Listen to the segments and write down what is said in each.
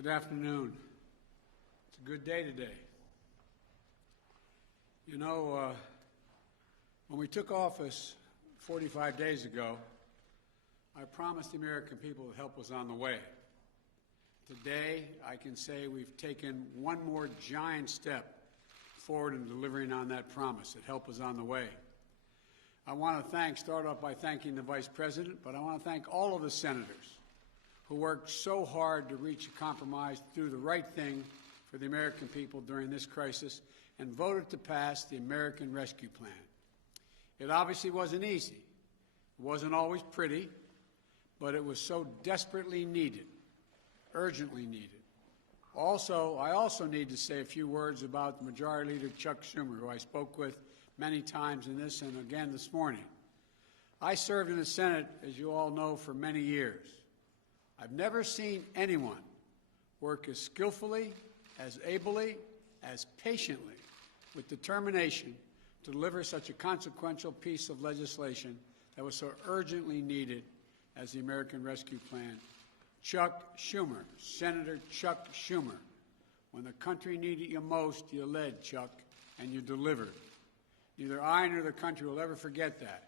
Good afternoon. It's a good day today. You know, when we took office 45 days ago, I promised the American people that help was on the way. Today, I can say we've taken one more giant step forward in delivering on that promise, that help was on the way. I want to start off by thanking the Vice President, but I want to thank all of the senators who worked so hard to reach a compromise, do the right thing for the American people during this crisis, and voted to pass the American Rescue Plan. It obviously wasn't easy. It wasn't always pretty, but it was so desperately needed, urgently needed. I also need to say a few words about the Majority Leader Chuck Schumer, who I spoke with many times in this and again this morning. I served in the Senate, as you all know, for many years. I've never seen anyone work as skillfully, as ably, as patiently, with determination to deliver such a consequential piece of legislation that was so urgently needed as the American Rescue Plan. Chuck Schumer, Senator Chuck Schumer. When the country needed you most, you led, Chuck, and you delivered. Neither I nor the country will ever forget that.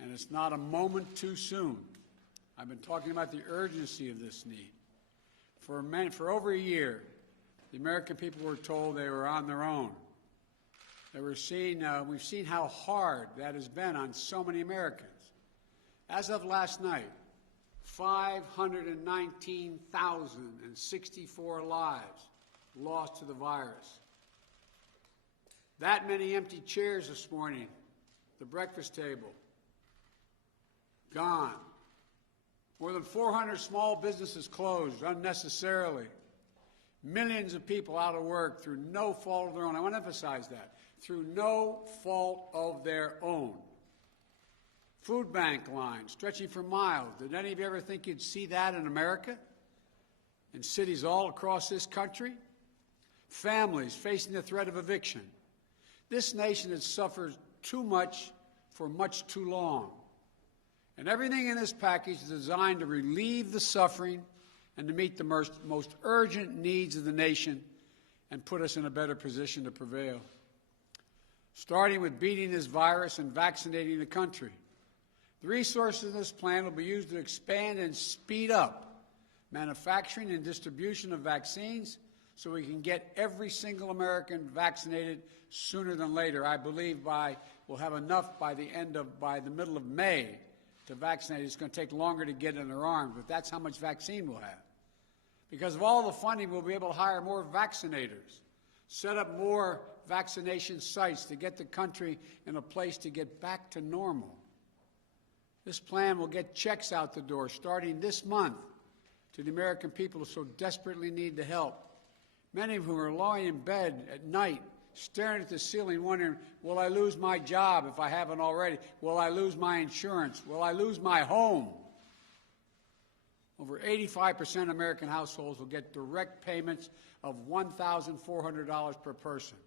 And it's not a moment too soon. I've been talking about the urgency of this need. For over a year, the American people were told they were on their own. We've seen how hard that has been on so many Americans. As of last night, 519,064 lives lost to the virus. That many empty chairs this morning, the breakfast table, gone. More than 400 small businesses closed unnecessarily. Millions of people out of work through no fault of their own. I want to emphasize that. Through no fault of their own. Food bank lines stretching for miles. Did any of you ever think you'd see that in America? In cities all across this country? Families facing the threat of eviction. This nation has suffered too much for much too long. And everything in this package is designed to relieve the suffering and to meet the most urgent needs of the nation and put us in a better position to prevail. Starting with beating this virus and vaccinating the country. The resources in this plan will be used to expand and speed up manufacturing and distribution of vaccines so we can get every single American vaccinated sooner than later. I believe we'll have enough by the middle of May to vaccinate. It's going to take longer to get in their arms, but that's how much vaccine we'll have. Because of all the funding, we'll be able to hire more vaccinators, set up more vaccination sites to get the country in a place to get back to normal. This plan will get checks out the door starting this month to the American people who so desperately need the help. Many of whom are lying in bed at night, staring at the ceiling, wondering, will I lose my job if I haven't already? Will I lose my insurance? Will I lose my home? Over 85% of American households will get direct payments of $1,400 per person.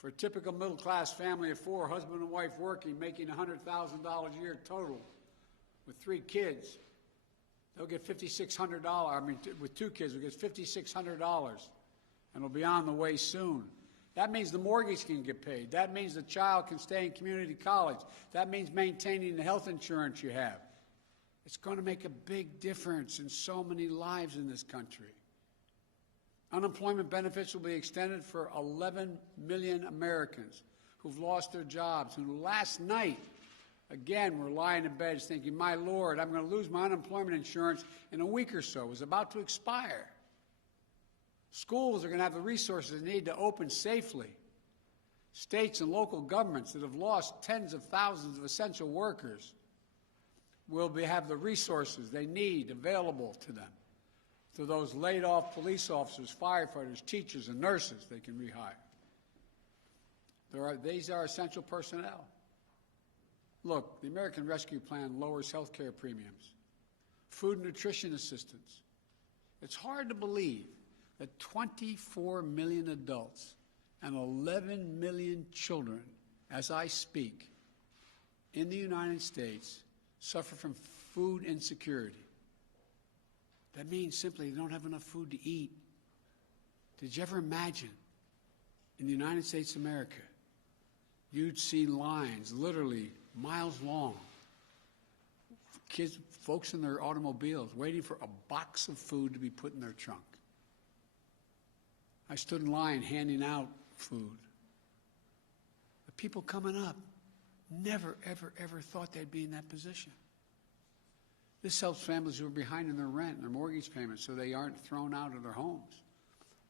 For a typical middle-class family of four, husband and wife working, making $100,000 a year total, with 3 kids, they'll get $5,600. With 2 kids, they'll get $5,600, and it'll be on the way soon. That means the mortgage can get paid. That means the child can stay in community college. That means maintaining the health insurance you have. It's going to make a big difference in so many lives in this country. Unemployment benefits will be extended for 11 million Americans who've lost their jobs, who last night, again, were lying in beds thinking, my Lord, I'm going to lose my unemployment insurance in a week or so. It was about to expire. Schools are going to have the resources they need to open safely. States and local governments that have lost tens of thousands of essential workers will have the resources they need available to them. To those laid-off police officers, firefighters, teachers, and nurses they can rehire. These are essential personnel. Look, the American Rescue Plan lowers health care premiums, food and nutrition assistance. It's hard to believe that 24 million adults and 11 million children, as I speak, in the United States suffer from food insecurity. That means simply they don't have enough food to eat. Did you ever imagine in the United States of America, you'd see lines literally miles long, kids, folks in their automobiles waiting for a box of food to be put in their trunk? I stood in line handing out food. The people coming up never, ever, ever thought they'd be in that position. This helps families who are behind in their rent and their mortgage payments so they aren't thrown out of their homes.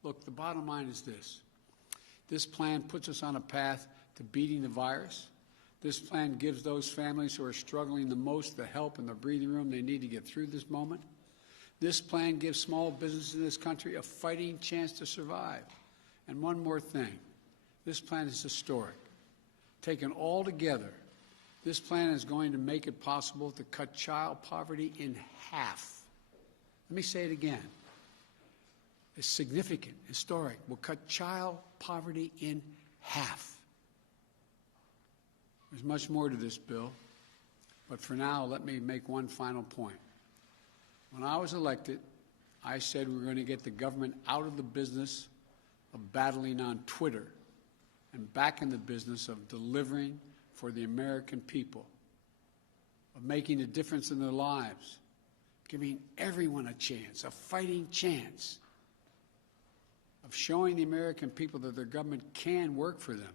Look, the bottom line is this. This plan puts us on a path to beating the virus. This plan gives those families who are struggling the most the help and the breathing room they need to get through this moment. This plan gives small businesses in this country a fighting chance to survive. And one more thing. This plan is historic. Taken all together, this plan is going to make it possible to cut child poverty in half. Let me say it again. It's significant, historic. We'll cut child poverty in half. There's much more to this bill, but for now, let me make one final point. When I was elected, I said we were going to get the government out of the business of battling on Twitter and back in the business of delivering for the American people, of making a difference in their lives, giving everyone a chance, a fighting chance, of showing the American people that their government can work for them.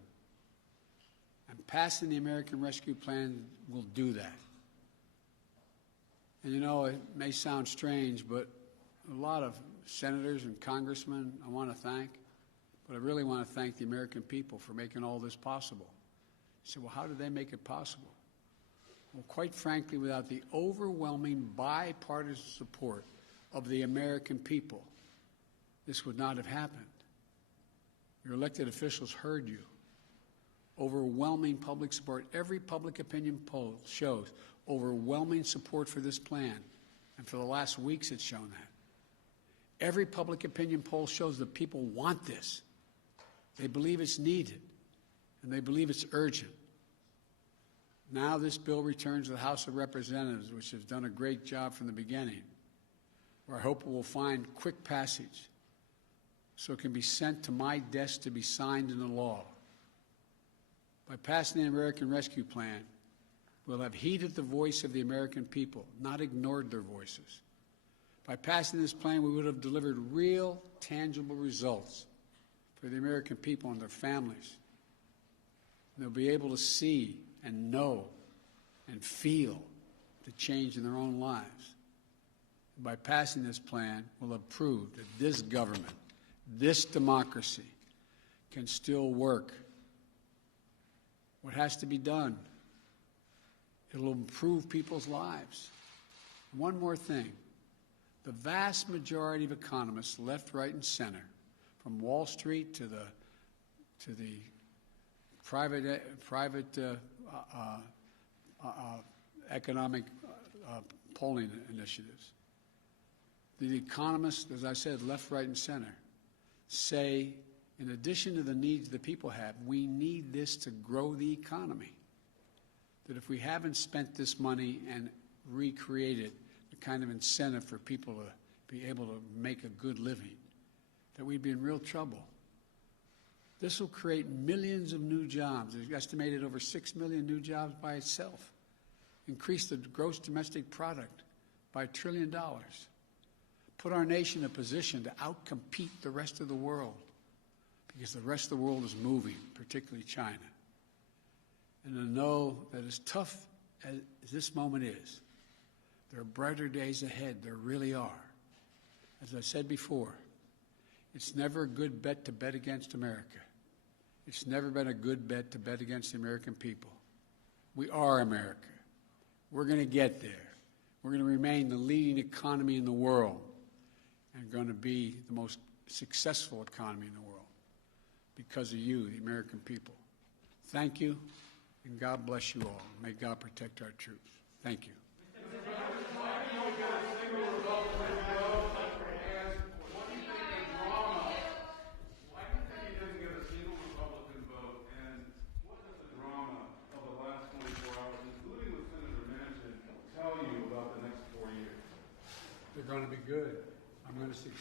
And passing the American Rescue Plan will do that. And you know, it may sound strange, but a lot of senators and congressmen I want to thank, but I really want to thank the American people for making all this possible. You say, well, how did they make it possible? Well, quite frankly, without the overwhelming bipartisan support of the American people, this would not have happened. Your elected officials heard you. Overwhelming public support. Every public opinion poll shows overwhelming support for this plan. And for the last weeks, it's shown that. Every public opinion poll shows that people want this. They believe it's needed, and they believe it's urgent. Now this bill returns to the House of Representatives, which has done a great job from the beginning, where I hope it will find quick passage so it can be sent to my desk to be signed into law. By passing the American Rescue Plan, we'll have heeded the voice of the American people, not ignored their voices. By passing this plan, we would have delivered real, tangible results for the American people and their families. And they'll be able to see and know and feel the change in their own lives. And by passing this plan, we'll have proved that this government, this democracy, can still work. What has to be done? It'll improve people's lives. One more thing. The vast majority of economists, left, right, and center, from Wall Street to the private economic polling initiatives, the economists, as I said, left, right, and center, say, in addition to the needs the people have, we need this to grow the economy. That if we haven't spent this money and recreated the kind of incentive for people to be able to make a good living, that we'd be in real trouble. This will create millions of new jobs. There's estimated over 6 million new jobs by itself. Increase the gross domestic product by $1 trillion. Put our nation in a position to outcompete the rest of the world, because the rest of the world is moving, particularly China. And to know that as tough as this moment is, there are brighter days ahead. There really are. As I said before, it's never a good bet to bet against America. It's never been a good bet to bet against the American people. We are America. We're going to get there. We're going to remain the leading economy in the world and going to be the most successful economy in the world because of you, the American people. Thank you, and God bless you all. May God protect our troops. Thank you. They're going to be good. I'm going to succeed.